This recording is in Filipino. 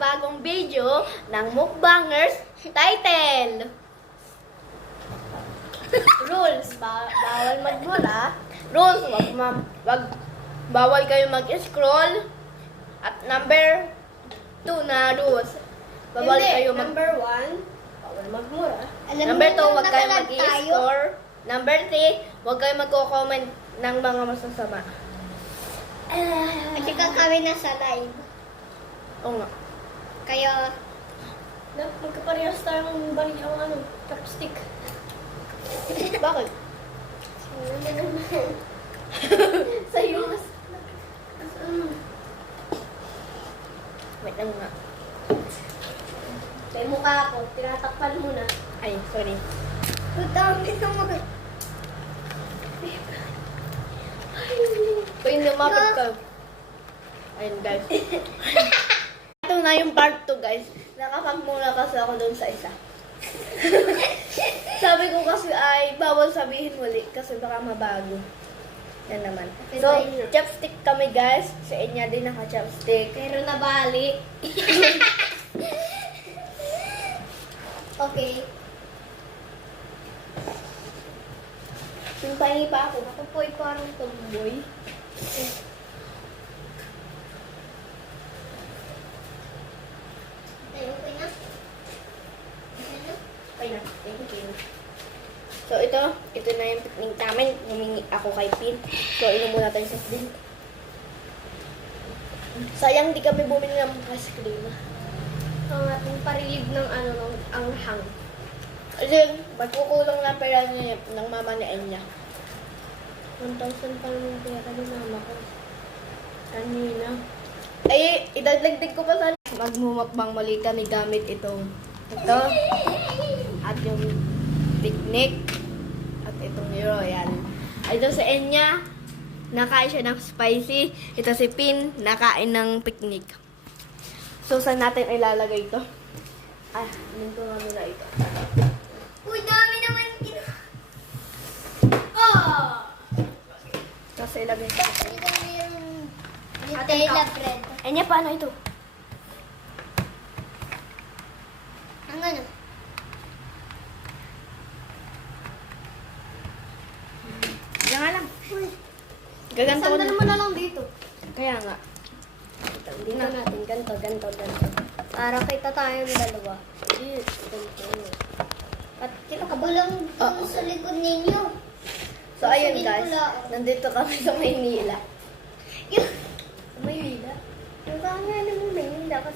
bagong video ng Mukbangers title. Rules, bawal magmura. Rules, bawal kayo mag-scroll. At number 2 na rules, bawal kayo number 1, bawal magmura. Number 2, wag kayo mag-score. Number 3, wag kayo magko-comment ng mga masasama. At saka kami nasa live. Oo nga. Kaya, Magkaparehas tayong barigyang chopstick. Bakit? Sa'yo mas... Wait lang nga. May mukha ako, tinatakpan mo na. Ay, sorry. ang dami ng mga... Kung hindi lumapit ka. Ayun guys. Ito na yung part 2 guys. Nakapagmula kasi ako doon sa isa. Sabi ko kasi ay bawal sabihin muli kasi baka mabago. Yan naman. So, chopstick kami guys. Si Enya din naka-chopstick. Pero nabali. Okay. Pimpahingi pa ako. Ako po ay parang tomboy. Tayo ko na. Okay na. Thank you. So, ito na yung picnic namin. Humingi ako kay Pin. So, inom muna tayo sa din. Sayang di kami bumili ng ice cream. Ang ating parilig ng ng anghang. Kasi, magkukulong na pera ng mama ni Enya. 1,000 pa naman pera ni mama ko. Kanina. Ay, idagdag ko pa sa magmumukbang muli kami gamit ito. At yung picnic. At itong royal. Ito si Enya, nakain siya ng spicy. Ito si Pin, nakain ng picnic. So, saan natin ilalagay ito? Ah, minto nga nila ito. Uy, dami naman Oh! Kasi ilagay ito. Ito yung Nutella bread. Enya, paano ito? Ang ano? Yan nga lang. Gaganto ko Sandal mo na lang dito. Kaya nga. Dito natin. Ganto. Para kita tayong dalawa. Ganto. At sino ka ba? Kabulang Oo. doon sa likod ninyo. So, ayun Sabihin guys. ko lang. Nandito kami sa Maynila. Yung... Maynila. Ang dami na mo Maynila kasi